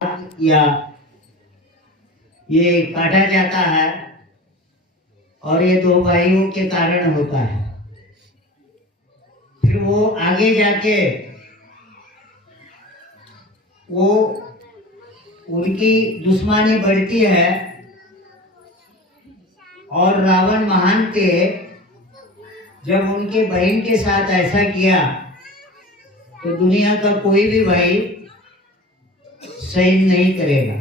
या ये काटा जाता है और ये दो भाइयों के कारण होता है। फिर वो आगे जाके वो उनकी दुश्मनी बढ़ती है और रावण महान थे, जब उनके बहन के साथ ऐसा किया तो दुनिया का कोई भी भाई सहन नहीं करेगा।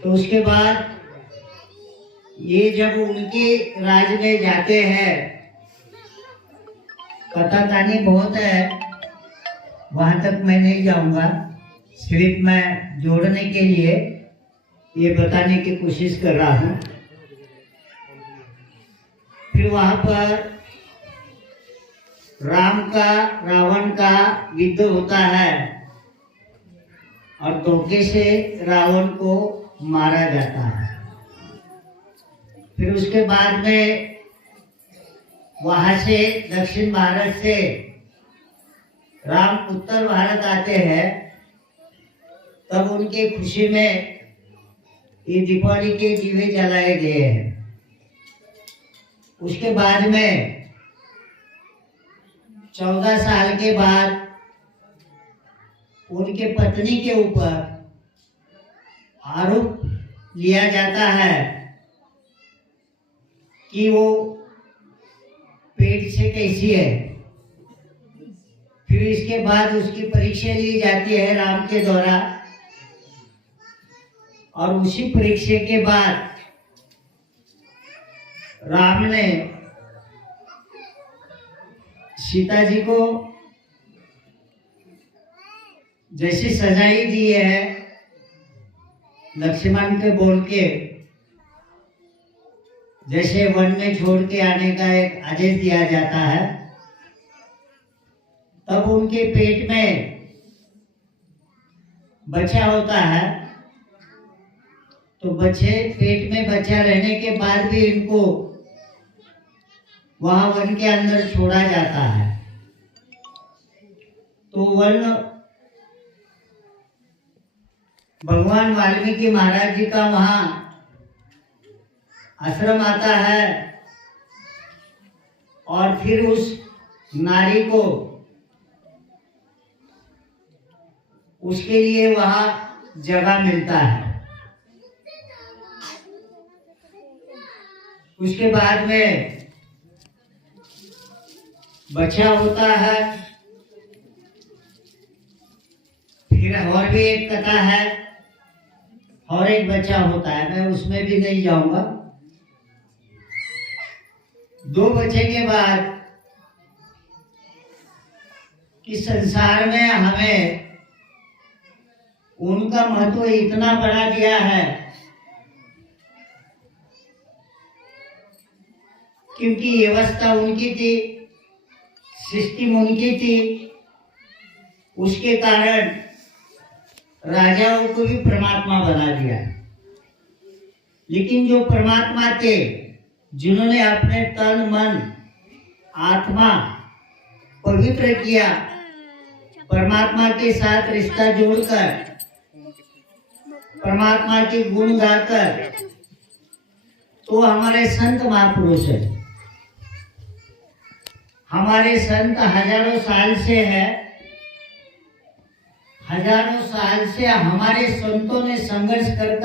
तो उसके बाद ये जब उनके राज में जाते हैं, कथा कहानी बहुत है, वहां तक मैं नहीं जाऊंगा, सिर्फ मैं जोड़ने के लिए ये बताने की कोशिश कर रहा हूं। फिर वहां पर राम का रावण का युद्ध होता है और धोखे से रावण को मारा जाता है। फिर उसके बाद में वहां से दक्षिण भारत से राम उत्तर भारत आते हैं, तब उनके खुशी में ये दीपावली के दीवे जलाए गए हैं। उसके बाद में 14 साल के बाद उनके पत्नी के ऊपर आरोप लिया जाता है कि वो पेट से कैसी है। फिर इसके बाद उसकी परीक्षा ली जाती है राम के द्वारा, और उसी परीक्षा के बाद राम ने सीता जी को जैसी सजाई दी है, लक्ष्मण के बोल के जैसे वन में छोड़ के आने का एक आदेश दिया जाता है, तब उनके पेट में बच्चा होता है। तो बच्चे पेट में बच्चा रहने के बाद भी इनको वहां वन के अंदर छोड़ा जाता है। तो वन भगवान वाल्मीकि महाराज जी का वहां आश्रम आता है, और फिर उस नारी को उसके लिए वहां जगह मिलता है। उसके बाद में बच्चा होता है। फिर और भी एक कथा है, और एक बच्चा होता है, मैं उसमें भी नहीं जाऊंगा। 2 बच्चे के बाद कि संसार में हमें उनका महत्व इतना बढ़ा दिया है, क्योंकि व्यवस्था उनकी थी, सिस्टम उनकी थी, उसके कारण राजाओं को भी परमात्मा बना दिया। लेकिन जो परमात्मा थे, जिन्होंने अपने तन मन आत्मा पवित्र किया, परमात्मा के साथ रिश्ता जोड़कर, परमात्मा के गुण गाकर, तो हमारे संत महापुरुष है। हमारे संत हजारों साल से है, हजारों साल से हमारे संतों ने संघर्ष कर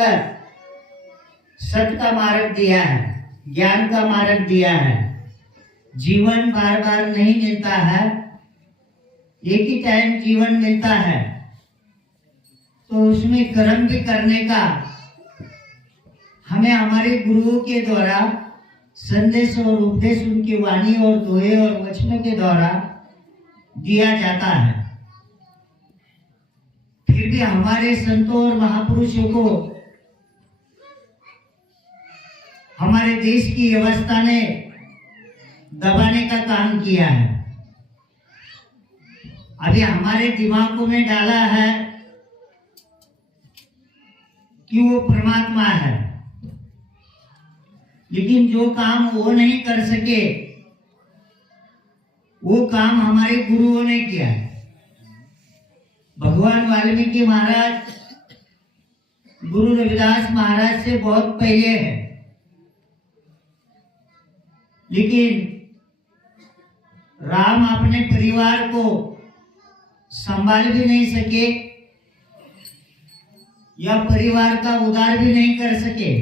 सत्य का मार्ग दिया है, ज्ञान का मार्ग दिया है। जीवन बार बार नहीं मिलता है, एक ही टाइम जीवन मिलता है, तो उसमें कर्म भी करने का हमें हमारे गुरुओं के द्वारा संदेश और उपदेश, उनकी वाणी और दोहे और वचनों के द्वारा दिया जाता है। फिर भी हमारे संतों और महापुरुषों को हमारे देश की व्यवस्था ने दबाने का काम किया है। अभी हमारे दिमागों में डाला है कि वो परमात्मा है, लेकिन जो काम वो नहीं कर सके, वो काम हमारे गुरुओं ने किया है। भगवान वाल्मीकि महाराज गुरु रविदास महाराज से बहुत पहले है, लेकिन राम अपने परिवार को संभाल भी नहीं सके या परिवार का उद्धार भी नहीं कर सके,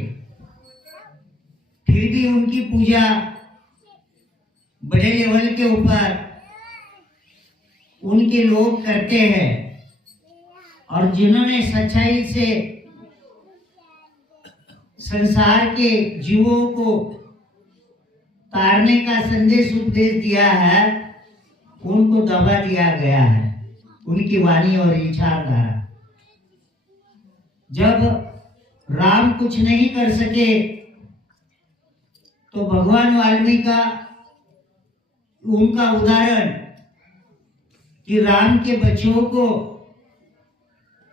फिर भी उनकी पूजा बड़े लेवल के ऊपर उनके लोग करते हैं। और जिन्होंने सच्चाई से संसार के जीवों को तारने का संदेश उपदेश दिया है, उनको दबा दिया गया है, उनकी वाणी और विचारधारा। जब राम कुछ नहीं कर सके तो भगवान वाल्मीकि का उनका उदाहरण कि राम के बच्चों को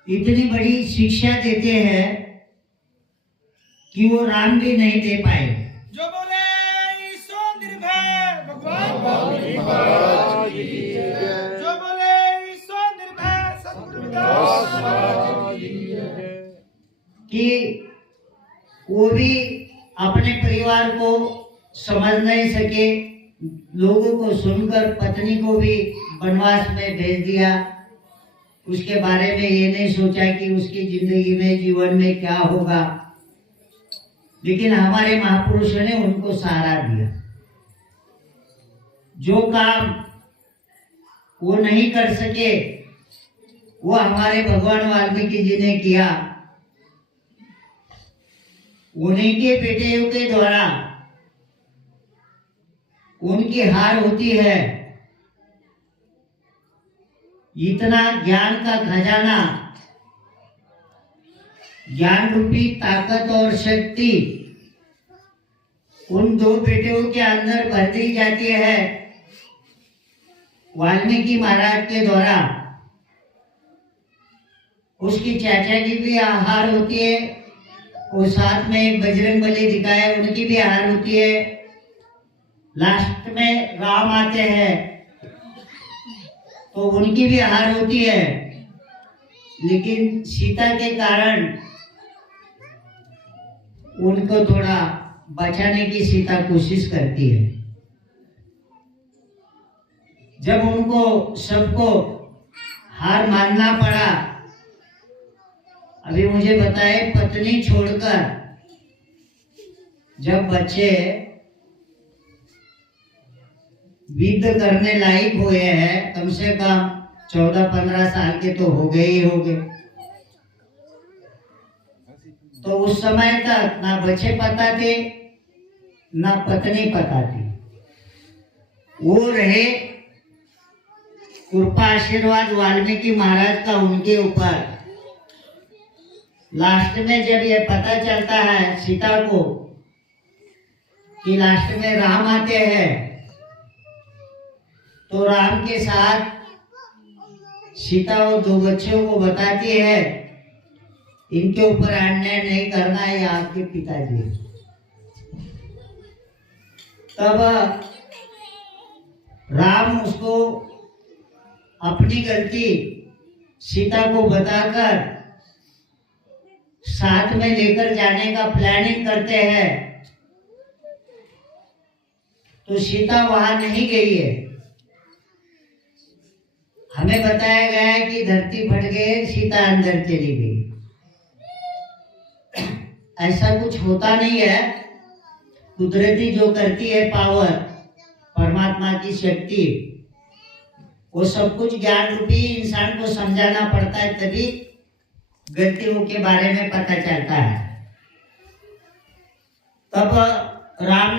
इतनी बड़ी शिक्षा देते हैं कि वो राम भी नहीं दे पाए। जो बोले ईशो निर्भय भगवान वाल्मीकि महाराज की जय। जो बोले ईशो निर्भय सद्गुरु रविदास महाराज की जय। कि वो भी अपने परिवार को समझ नहीं सके, लोगों को सुनकर पत्नी को भी वनवास में भेज दिया। उसके बारे में ये नहीं सोचा कि उसकी जिंदगी में जीवन में क्या होगा, लेकिन हमारे महापुरुषों ने उनको सहारा दिया। जो काम वो नहीं कर सके वो हमारे भगवान वाल्मीकि जी ने किया। उन्हीं के बेटे के द्वारा उनकी हार होती है। इतना ज्ञान का खजाना, ज्ञान रूपी ताकत और शक्ति उन दो बेटों के अंदर भर दी जाती है वाल्मीकि महाराज के द्वारा। उसकी चाचा की भी हार होती है और साथ में एक बजरंग बली दिखाया, उनकी भी हार होती है। लास्ट में राम आते हैं तो उनकी भी हार होती है, लेकिन सीता के कारण उनको थोड़ा बचाने की सीता कोशिश करती है। जब उनको सबको हार मानना पड़ा, अभी मुझे बताए पत्नी छोड़कर जब बच्चे विद्ध करने लायक हुए हैं, कम से कम 14-15 साल के तो हो गए ही हो गए, तो उस समय तक ना बच्चे पता थे ना पत्नी पता थी। वो रहे कृपा आशीर्वाद वाल्मीकि महाराज का उनके ऊपर। लास्ट में जब ये पता चलता है सीता को कि लास्ट में राम आते हैं, तो राम के साथ सीता और दो बच्चों को बताती है इनके ऊपर अन्याय नहीं करना है, आपके पिताजी। तब राम उसको अपनी गलती सीता को बताकर साथ में लेकर जाने का प्लानिंग करते हैं। तो सीता वहां नहीं गई है। हमें बताया गया है कि धरती फट गई, सीता अंदर चली गई। ऐसा कुछ होता नहीं है। कुदरती जो करती है पावर, परमात्मा की शक्ति, वो सब कुछ ज्ञान रूपी इंसान को समझाना पड़ता है, तभी गलतियों के बारे में पता चलता है। तब राम ने